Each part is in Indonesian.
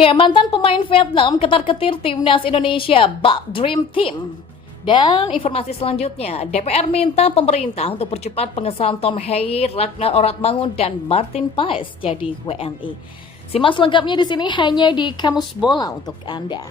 Ya, mantan pemain Vietnam ketar-ketir timnas Indonesia Bak Dream Team. Dan informasi selanjutnya, DPR minta pemerintah untuk percepat pengesahan Tom Heyi, Ragnar Oratmangun, dan Martin Paes jadi WNI. Simak selengkapnya di sini hanya di Kamus Bola untuk Anda.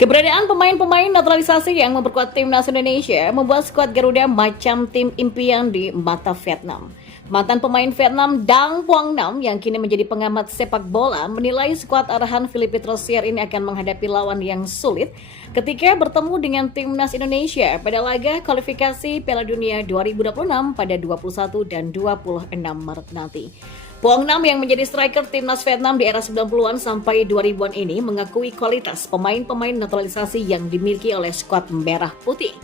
Keberadaan pemain-pemain naturalisasi yang memperkuat timnas Indonesia membuat skuad Garuda macam tim impian di mata Vietnam. Mantan pemain Vietnam Dang Quang Nam yang kini menjadi pengamat sepak bola menilai skuad arahan Philippe Troussier ini akan menghadapi lawan yang sulit ketika bertemu dengan timnas Indonesia pada laga kualifikasi Piala Dunia 2026 pada 21 dan 26 Maret nanti. Quang Nam yang menjadi striker timnas Vietnam di era 90-an sampai 2000-an ini mengakui kualitas pemain-pemain naturalisasi yang dimiliki oleh skuad merah putih.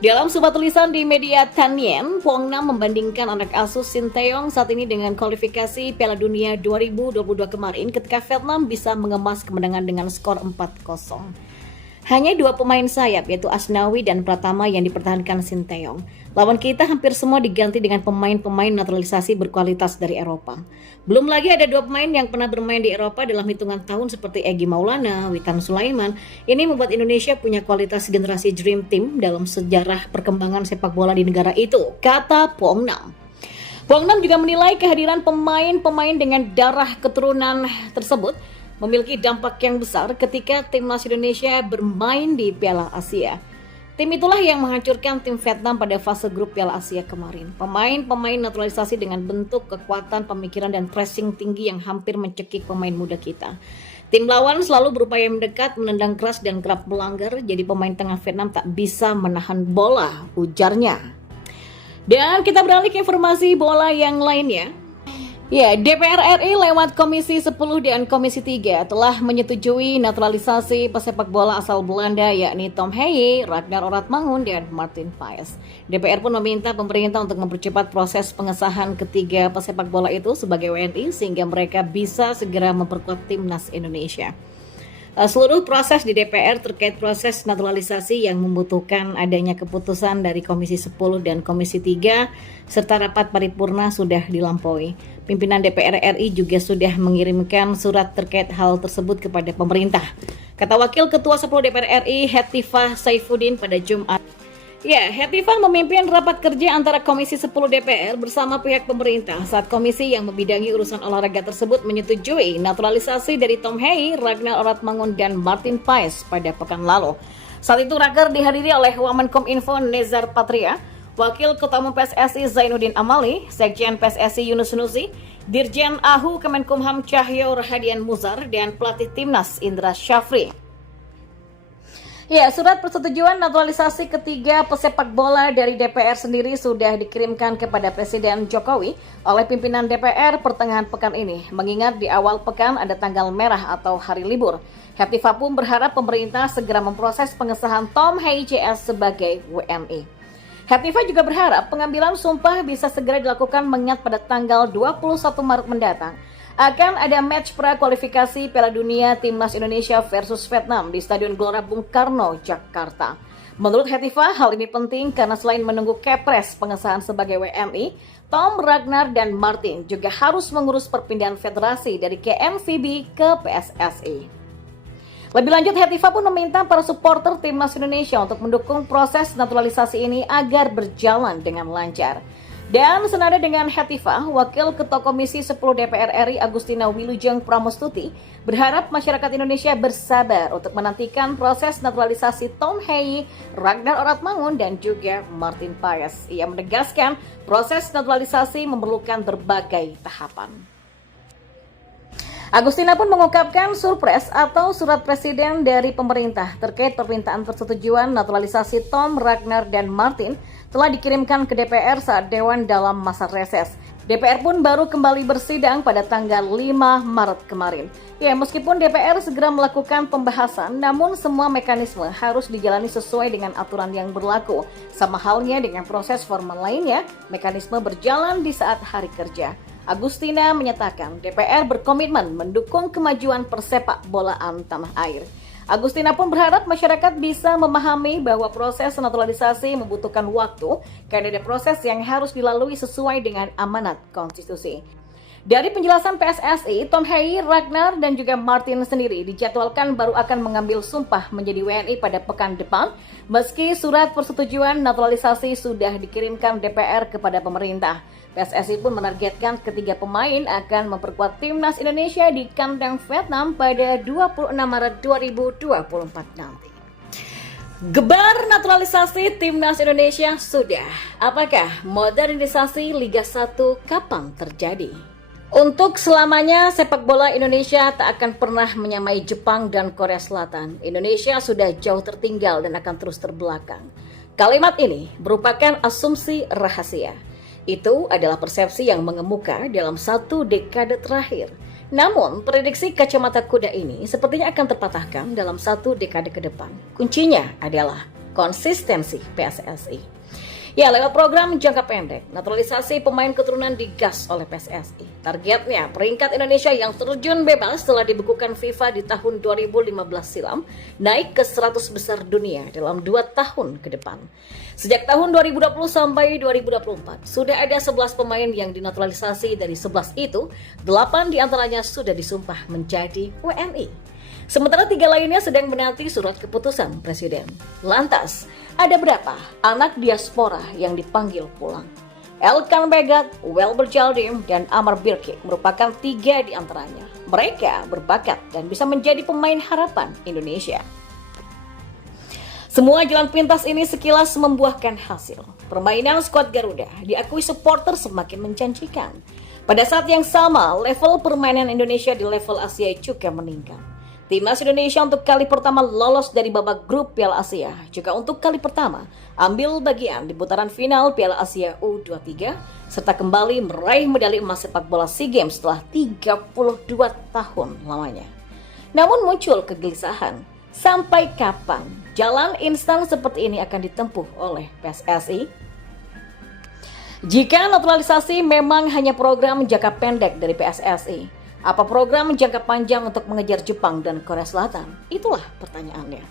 Dalam sebuah tulisan di media Tan Nien, Quang Nam membandingkan anak asuh Sinteyong saat ini dengan kualifikasi Piala Dunia 2022 kemarin ketika Vietnam bisa mengemas kemenangan dengan skor 4-0. Hanya dua pemain sayap yaitu Asnawi dan Pratama yang dipertahankan Sinteyong. Lawan kita hampir semua diganti dengan pemain-pemain naturalisasi berkualitas dari Eropa. Belum lagi ada dua pemain yang pernah bermain di Eropa dalam hitungan tahun seperti Egy Maulana, Witan Sulaiman. Ini membuat Indonesia punya kualitas generasi Dream Team dalam sejarah perkembangan sepak bola di negara itu, kata Quang Nam. Quang Nam juga menilai kehadiran pemain-pemain dengan darah keturunan tersebut memiliki dampak yang besar ketika timnas Indonesia bermain di Piala Asia. Tim itulah yang menghancurkan tim Vietnam pada fase grup Piala Asia kemarin. Pemain-pemain naturalisasi dengan bentuk kekuatan pemikiran dan pressing tinggi yang hampir mencekik pemain muda kita. Tim lawan selalu berupaya mendekat, menendang keras dan kerap melanggar, jadi pemain tengah Vietnam tak bisa menahan bola, ujarnya. Dan kita beralih ke informasi bola yang lainnya. Ya, DPR RI lewat Komisi 10 dan Komisi 3 telah menyetujui naturalisasi pesepak bola asal Belanda yakni Tom Heyi, Ragnar Oratmangun, dan Martin Paes. DPR pun meminta pemerintah untuk mempercepat proses pengesahan ketiga pesepak bola itu sebagai WNI sehingga mereka bisa segera memperkuat timnas Indonesia. Seluruh proses di DPR terkait proses naturalisasi yang membutuhkan adanya keputusan dari Komisi 10 dan Komisi 3 serta rapat paripurna sudah dilampaui. Pimpinan DPR RI juga sudah mengirimkan surat terkait hal tersebut kepada pemerintah. Kata Wakil Ketua 10 DPR RI Hetifah Saifuddin pada Jumat. Ya, Hetifah memimpin rapat kerja antara Komisi 10 DPR bersama pihak pemerintah saat komisi yang membidangi urusan olahraga tersebut menyetujui naturalisasi dari Tom Heyi, Ragnar Oratmangun, dan Martin Paes pada pekan lalu. Saat itu raker dihadiri oleh Wamenkominfo Nezar Patria, Wakil Ketua Umum PSSI Zainuddin Amali, Sekjen PSSI Yunus Nusi, Dirjen AHU Kemenkumham Cahyo Rahadian Muzar, dan pelatih Timnas Indra Syafri. Ya, surat persetujuan naturalisasi ketiga pesepak bola dari DPR sendiri sudah dikirimkan kepada Presiden Jokowi oleh pimpinan DPR pertengahan pekan ini. Mengingat di awal pekan ada tanggal merah atau hari libur. Hetifah pun berharap pemerintah segera memproses pengesahan Tom Heyi CS sebagai WNI. Hetifah juga berharap pengambilan sumpah bisa segera dilakukan mengingat pada tanggal 21 Maret mendatang akan ada match pra-kualifikasi Piala Dunia Timnas Indonesia versus Vietnam di Stadion Gelora Bung Karno, Jakarta. Menurut Hetifah, hal ini penting karena selain menunggu kepres pengesahan sebagai WNI, Tom, Ragnar, dan Martin juga harus mengurus perpindahan federasi dari KNVB ke PSSI. Lebih lanjut, Hetifah pun meminta para supporter Timnas Indonesia untuk mendukung proses naturalisasi ini agar berjalan dengan lancar. Dan senada dengan Hetifah, Wakil Ketua Komisi 10 DPR RI Agustina Wilujeng Pramustuti berharap masyarakat Indonesia bersabar untuk menantikan proses naturalisasi Tom Heyi, Ragnar Oratmangun, dan juga Martin Paes. Ia menegaskan proses naturalisasi memerlukan berbagai tahapan. Agustina pun mengungkapkan surpres atau surat presiden dari pemerintah terkait permintaan persetujuan naturalisasi Tom, Ragnar, dan Martin telah dikirimkan ke DPR saat Dewan dalam masa reses. DPR pun baru kembali bersidang pada tanggal 5 Maret kemarin. Ya, meskipun DPR segera melakukan pembahasan, namun semua mekanisme harus dijalani sesuai dengan aturan yang berlaku. Sama halnya dengan proses formal lainnya, mekanisme berjalan di saat hari kerja. Agustina menyatakan DPR berkomitmen mendukung kemajuan persepak bolaan tanah air. Agustina pun berharap masyarakat bisa memahami bahwa proses naturalisasi membutuhkan waktu karena ada proses yang harus dilalui sesuai dengan amanat konstitusi. Dari penjelasan PSSI, Tom Hey, Ragnar, dan juga Martin sendiri dijadwalkan baru akan mengambil sumpah menjadi WNI pada pekan depan, meski surat persetujuan naturalisasi sudah dikirimkan DPR kepada pemerintah. PSSI pun menargetkan ketiga pemain akan memperkuat timnas Indonesia di kandang Vietnam pada 26 Maret 2024 nanti. Gebar naturalisasi timnas Indonesia sudah. Apakah modernisasi Liga 1 kapan terjadi? Untuk selamanya, sepak bola Indonesia tak akan pernah menyamai Jepang dan Korea Selatan. Indonesia sudah jauh tertinggal dan akan terus terbelakang. Kalimat ini merupakan asumsi rahasia. Itu adalah persepsi yang mengemuka dalam satu dekade terakhir. Namun, prediksi kacamata kuda ini sepertinya akan terpatahkan dalam satu dekade ke depan. Kuncinya adalah konsistensi PSSI. Ya, lewat program jangka pendek, naturalisasi pemain keturunan digas oleh PSSI. Targetnya, peringkat Indonesia yang terjun bebas setelah dibekukan FIFA di tahun 2015 silam, naik ke 100 besar dunia dalam 2 tahun ke depan. Sejak tahun 2020 sampai 2024, sudah ada 11 pemain yang dinaturalisasi. Dari 11 itu, 8 diantaranya sudah disumpah menjadi WNI. Sementara 3 lainnya sedang menanti surat keputusan Presiden. Lantas, ada berapa anak diaspora yang dipanggil pulang? Elkan Bagat, Welber Jaldim, dan Amar Birki merupakan 3 di antaranya. Mereka berbakat dan bisa menjadi pemain harapan Indonesia. Semua jalan pintas ini sekilas membuahkan hasil. Permainan skuad Garuda diakui supporter semakin menjanjikan. Pada saat yang sama, level permainan Indonesia di level Asia juga meningkat. Timnas Indonesia untuk kali pertama lolos dari babak grup Piala Asia, juga untuk kali pertama ambil bagian di putaran final Piala Asia U23, serta kembali meraih medali emas sepak bola SEA Games setelah 32 tahun lamanya. Namun muncul kegelisahan, sampai kapan jalan instan seperti ini akan ditempuh oleh PSSI? Jika naturalisasi memang hanya program jangka pendek dari PSSI, apa program jangka panjang untuk mengejar Jepang dan Korea Selatan? Itulah pertanyaannya.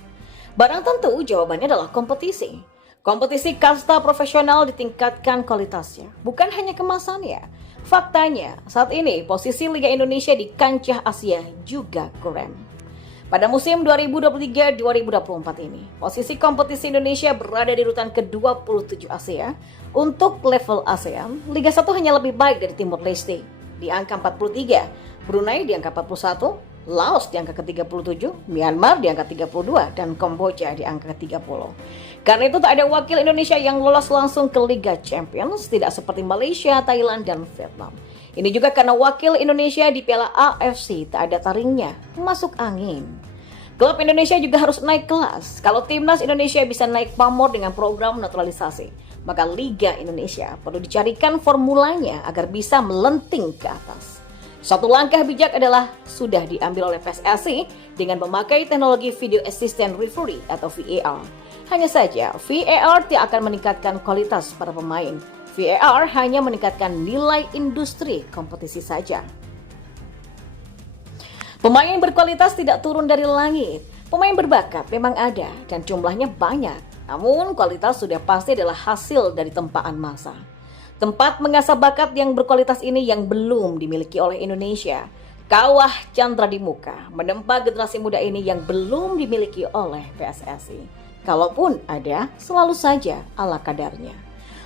Barang tentu jawabannya adalah kompetisi. Kompetisi kasta profesional ditingkatkan kualitasnya, bukan hanya kemasannya. Faktanya, saat ini posisi Liga Indonesia di kancah Asia juga keren. Pada musim 2023-2024 ini, posisi kompetisi Indonesia berada di urutan ke-27 Asia. Untuk level ASEAN, Liga 1 hanya lebih baik dari Timor Leste di angka 43, Brunei di angka 41, Laos di angka ke-37, Myanmar di angka 32, dan Kamboja di angka ke-30. Karena itu tak ada wakil Indonesia yang lolos langsung ke Liga Champions, tidak seperti Malaysia, Thailand, dan Vietnam. Ini juga karena wakil Indonesia di Piala AFC tak ada taringnya, masuk angin. Klub Indonesia juga harus naik kelas. Kalau timnas Indonesia bisa naik pamor dengan program naturalisasi, maka Liga Indonesia perlu dicarikan formulanya agar bisa melenting ke atas. Satu langkah bijak adalah sudah diambil oleh PSSI dengan memakai teknologi Video Assistant Referee atau VAR. Hanya saja, VAR tidak akan meningkatkan kualitas para pemain. VAR hanya meningkatkan nilai industri kompetisi saja. Pemain berkualitas tidak turun dari langit. Pemain berbakat memang ada dan jumlahnya banyak. Namun kualitas sudah pasti adalah hasil dari tempaan massa. Tempat mengasah bakat yang berkualitas ini yang belum dimiliki oleh Indonesia. Kawah Chandra di muka menempa generasi muda ini yang belum dimiliki oleh PSSI. Kalaupun ada, selalu saja ala kadarnya.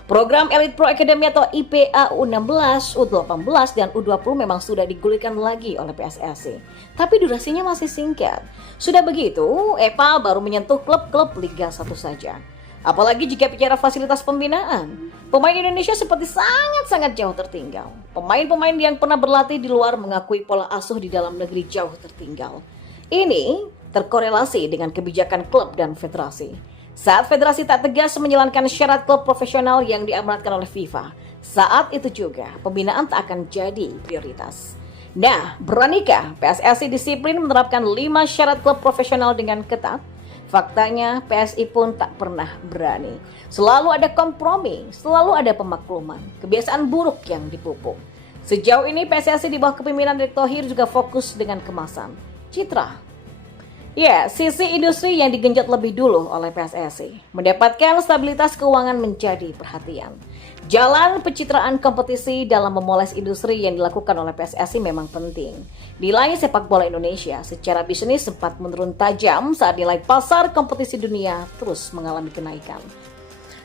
Program Elite Pro Academy atau IPA U16, U18, dan U20 memang sudah digulirkan lagi oleh PSSI. Tapi durasinya masih singkat. Sudah begitu, EPA baru menyentuh klub-klub Liga 1 saja. Apalagi jika bicara fasilitas pembinaan, pemain Indonesia seperti sangat-sangat jauh tertinggal. Pemain-pemain yang pernah berlatih di luar mengakui pola asuh di dalam negeri jauh tertinggal. Ini terkorelasi dengan kebijakan klub dan federasi. Saat federasi tak tegas menjalankan syarat klub profesional yang diamanatkan oleh FIFA, saat itu juga pembinaan tak akan jadi prioritas. Nah, beranikah PSSI disiplin menerapkan 5 syarat klub profesional dengan ketat? Faktanya PSI pun tak pernah berani. Selalu ada kompromi, selalu ada pemakluman, kebiasaan buruk yang dipupuk. Sejauh ini PSSI di bawah kepemimpinan Erick Thohir juga fokus dengan kemasan, citra. Ya, sisi industri yang digenjot lebih dulu oleh PSSI. Mendapatkan stabilitas keuangan menjadi perhatian. Jalan pencitraan kompetisi dalam memoles industri yang dilakukan oleh PSSI memang penting. Nilai sepak bola Indonesia secara bisnis sempat menurun tajam saat nilai pasar kompetisi dunia terus mengalami kenaikan.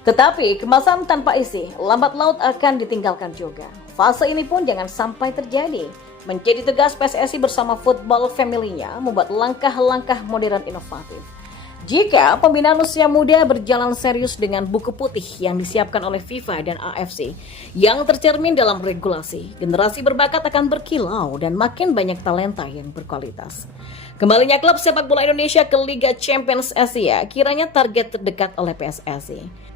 Tetapi kemasan tanpa isi, lambat laut akan ditinggalkan juga. Fase ini pun jangan sampai terjadi. Menjadi tugas PSSI bersama Football Family-nya membuat langkah-langkah modern inovatif. Jika pembinaan usia muda berjalan serius dengan buku putih yang disiapkan oleh FIFA dan AFC yang tercermin dalam regulasi, generasi berbakat akan berkilau dan makin banyak talenta yang berkualitas. Kembalinya klub sepak bola Indonesia ke Liga Champions Asia kiranya target terdekat oleh PSSI.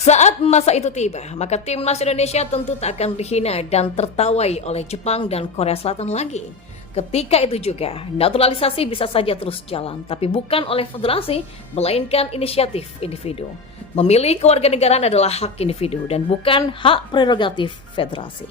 Saat masa itu tiba, maka timnas Indonesia tentu tak akan dihina dan tertawai oleh Jepang dan Korea Selatan lagi. Ketika itu juga, naturalisasi bisa saja terus jalan, tapi bukan oleh federasi, melainkan inisiatif individu. Memilih kewarganegaraan adalah hak individu dan bukan hak prerogatif federasi.